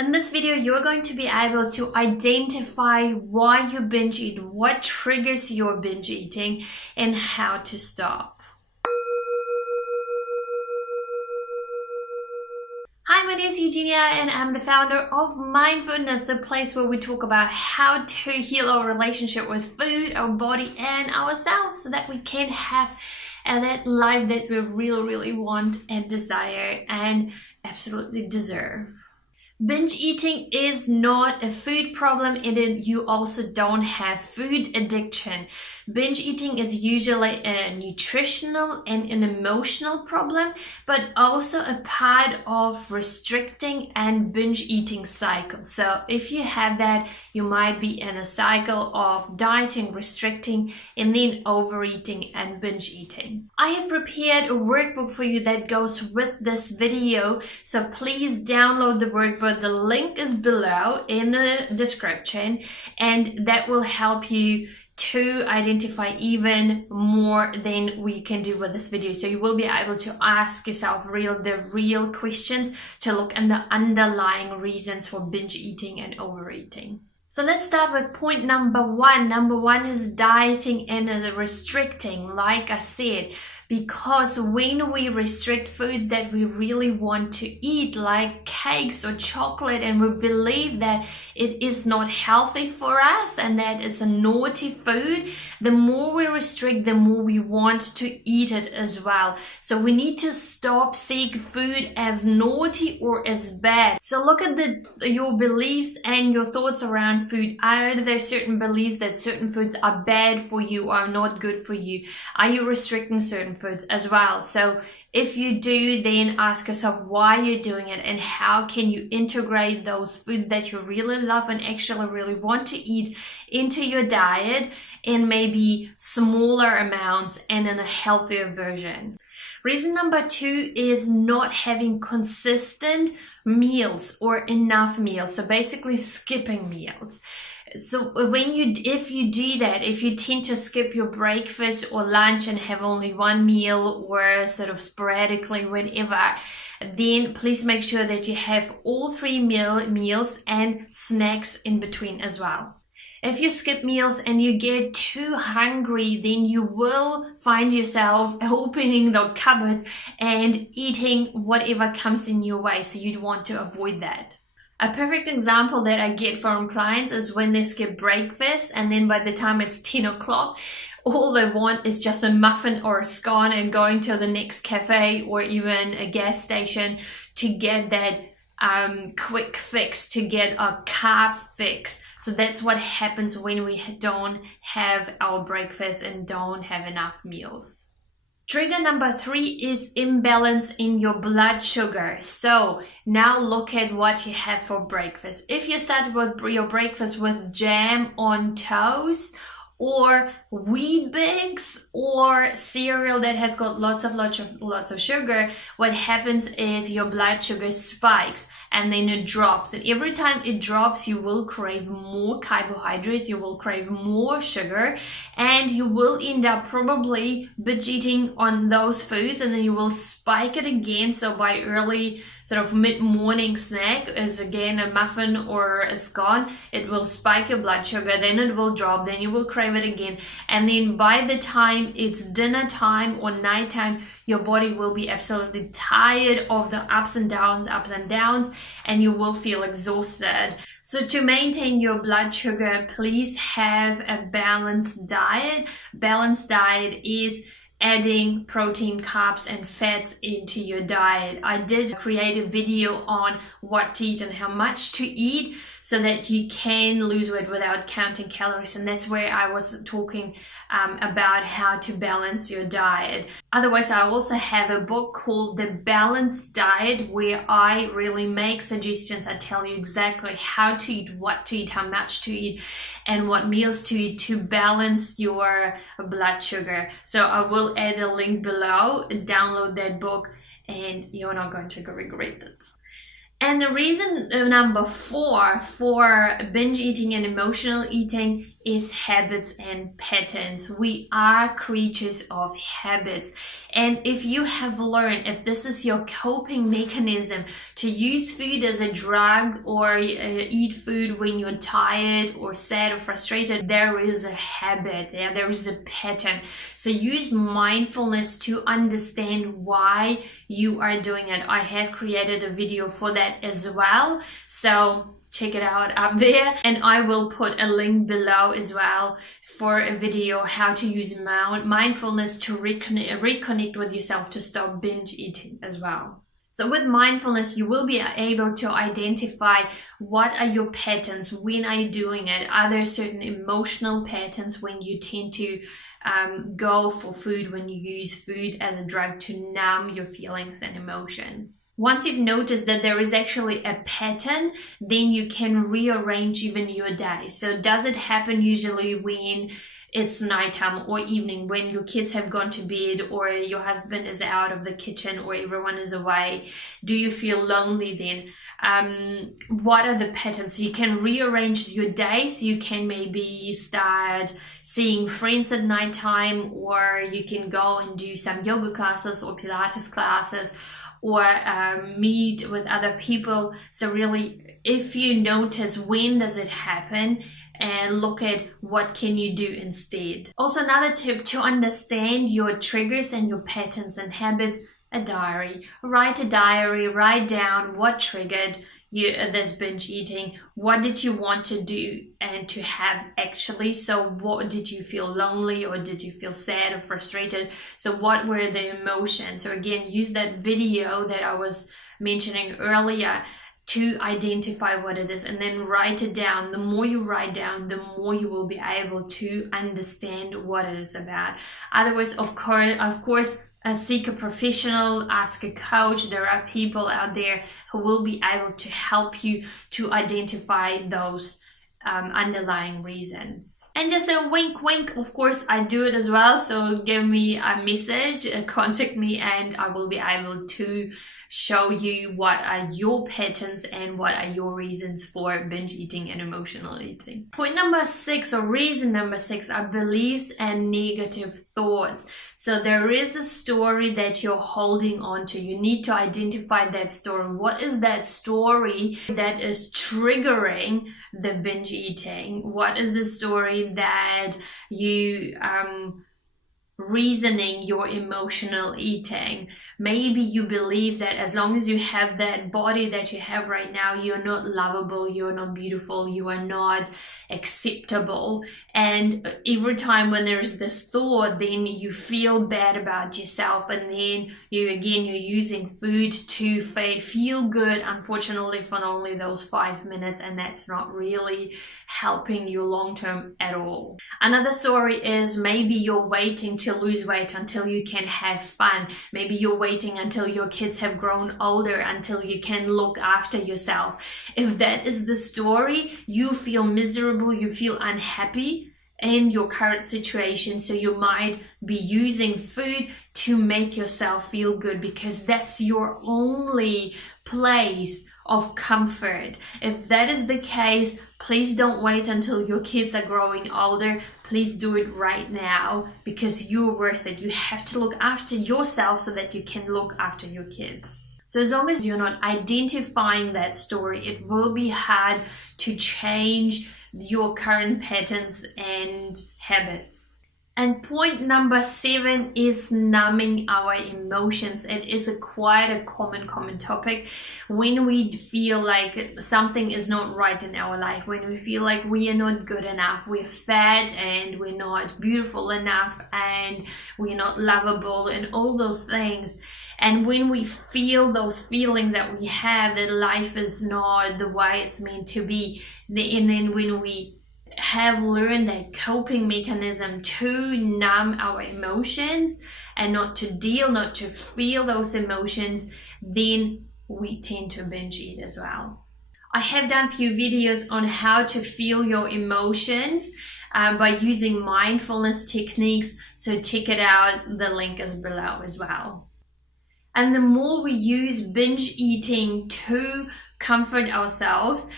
In this video, you're going to be able to identify why you binge eat, what triggers your binge eating, and how to stop. Hi, my name is Eugenia and I'm the founder of Mindfoodness, the place where we talk about how to heal our relationship with food, our body, and ourselves so that we can have that life that we really want and desire and absolutely deserve. Binge eating is not a food problem, and you also don't have food addiction. Binge eating is usually a nutritional and an emotional problem, but also a part of restricting and binge eating cycle. So if you have that, you might be in a cycle of dieting, restricting, and then overeating and binge eating. I have prepared a workbook for you that goes with this video, so please download the workbook. The link is below in the description, and that will help you to identify even more than we can do with this video. So you will be able to ask yourself the real questions to look at the underlying reasons for binge eating and overeating. So let's start with point number one. Number one is dieting and restricting, like I said, because when we restrict foods that we really want to eat, like cakes or chocolate, and we believe that it is not healthy for us and that it's a naughty food, the more we restrict, the more we want to eat it as well. So we need to stop seeing food as naughty or as bad. So look at your beliefs and your thoughts around food. Are there certain beliefs that certain foods are bad for you or are not good for you? Are you restricting certain foods as well? So if you do, then ask yourself why you're doing it and how can you integrate those foods that you really love and actually really want to eat into your diet in maybe smaller amounts and in a healthier version. Reason number two is not having consistent meals or enough meals. So basically skipping meals. So if you do that, if you tend to skip your breakfast or lunch and have only one meal or sort of sporadically whenever, then please make sure that you have all three meals and snacks in between as well. If you skip meals and you get too hungry, then you will find yourself opening the cupboards and eating whatever comes in your way. So you'd want to avoid that. A perfect example that I get from clients is when they skip breakfast and then by the time it's 10 o'clock, all they want is just a muffin or a scone and going to the next cafe or even a gas station to get that quick fix, to get a carb fix. So that's what happens when we don't have our breakfast and don't have enough meals. Trigger number three is imbalance in your blood sugar. So now look at what you have for breakfast. If you start with your breakfast with jam on toast or wheat bix or cereal that has got lots of sugar, what happens is your blood sugar spikes and then it drops, and every time it drops you will crave more carbohydrates, you will crave more sugar, and you will end up probably binge eating on those foods, and then you will spike it again. So by early sort of mid-morning snack is again a muffin or a scone, it will spike your blood sugar, then it will drop, then you will crave it again, and then by the time it's dinner time or nighttime, your body will be absolutely tired of the ups and downs, and you will feel exhausted. So to maintain your blood sugar, please have a balanced diet. Balanced diet is adding protein, carbs, and fats into your diet. I did create a video on what to eat and how much to eat so that you can lose weight without counting calories, and that's where I was talking about how to balance your diet. Otherwise, I also have a book called The Balanced Diet where I really make suggestions. I tell you exactly how to eat, what to eat, how much to eat, and what meals to eat to balance your blood sugar. So I will add a link below. Download that book and you're not going to regret it. And the reason number four for binge eating and emotional eating is habits and patterns. We are creatures of habits. And if you have learned, if this is your coping mechanism to use food as a drug or eat food when you're tired or sad or frustrated, there is a habit, there is a pattern. So use mindfulness to understand why you are doing it. I have created a video for that as well. So check it out up there, and I will put a link below as well for a video how to use mindfulness to reconnect with yourself, to stop binge eating as well. So with mindfulness, you will be able to identify what are your patterns, when are you doing it. Are there certain emotional patterns when you tend to go for food, when you use food as a drug to numb your feelings and emotions? Once you've noticed that there is actually a pattern, then you can rearrange even your day. So does it happen usually when it's nighttime or evening, when your kids have gone to bed or your husband is out of the kitchen or everyone is away? Do you feel lonely then? What are the patterns? So you can rearrange your day. So you can maybe start seeing friends at nighttime, or you can go and do some yoga classes or Pilates classes, or meet with other people. So really, if you notice when does it happen, and look at what can you do instead. Also, another tip to understand your triggers and your patterns and habits: a diary. Write a diary, write down what triggered you this binge eating. What did you want to do and to have actually? So what did you feel lonely, or did you feel sad or frustrated? So what were the emotions? So again, use that video that I was mentioning earlier to identify what it is, and then write it down. The more you write down, the more you will be able to understand what it is about. Otherwise, of course, seek a professional, ask a coach. There are people out there who will be able to help you to identify those underlying reasons. And just a wink wink, of course I do it as well, so give me a message, contact me, and I will be able to show you what are your patterns and what are your reasons for binge eating and emotional eating. Point number 6, or reason number 6, are beliefs and negative thoughts. So there is a story that you're holding on to. You need to identify that story. What is that story that is triggering the binge eating? What is the story that you reasoning your emotional eating? Maybe you believe that as long as you have that body that you have right now, you're not lovable, you're not beautiful, you are not acceptable. And every time when there's this thought, then you feel bad about yourself, and then you're using food to feel good, unfortunately, for only those 5 minutes, and that's not really helping you long term at all. Another story is maybe you're waiting to lose weight until you can have fun. Maybe you're waiting until your kids have grown older, until you can look after yourself. If that is the story, you feel miserable, you feel unhappy in your current situation, so you might be using food to make yourself feel good, because that's your only place of comfort. If that is the case, please don't wait until your kids are growing older. Please do it right now, because you're worth it. You have to look after yourself so that you can look after your kids. So as long as you're not identifying that story, it will be hard to change your current patterns and habits. And point number 7 is numbing our emotions. It is quite a common topic. When we feel like something is not right in our life, when we feel like we are not good enough, we're fat and we're not beautiful enough and we're not lovable and all those things. And when we feel those feelings that we have, that life is not the way it's meant to be, and then when we have learned that coping mechanism to numb our emotions and not to feel those emotions, then we tend to binge eat as well. I have done a few videos on how to feel your emotions by using mindfulness techniques, so check it out, the link is below as well. And the more we use binge eating to comfort ourselves,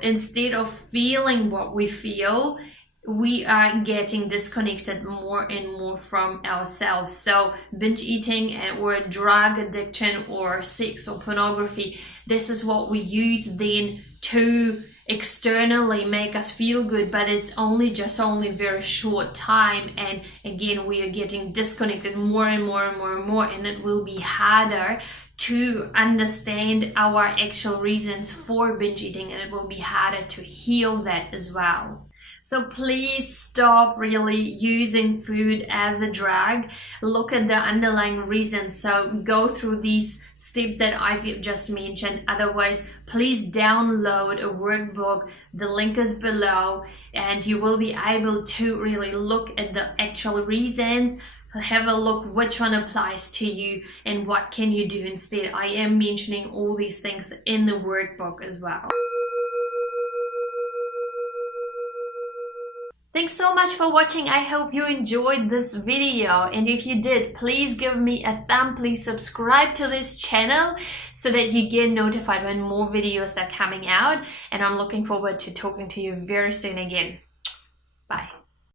instead of feeling what we feel, we are getting disconnected more and more from ourselves. So binge eating or drug addiction or sex or pornography, this is what we use then to externally make us feel good, but it's only very short time, and again we are getting disconnected more and more and more and more, and it will be harder to understand our actual reasons for binge eating, and it will be harder to heal that as well. So please stop really using food as a drug. Look at the underlying reasons. So go through these steps that I've just mentioned. Otherwise, please download a workbook. The link is below, and you will be able to really look at the actual reasons. Have a look which one applies to you and what can you do instead. I am mentioning all these things in the workbook as well. Thanks so much for watching. I hope you enjoyed this video, and if you did, please give me a thumb. Please subscribe to this channel so that you get notified when more videos are coming out, and I'm looking forward to talking to you very soon again. Bye.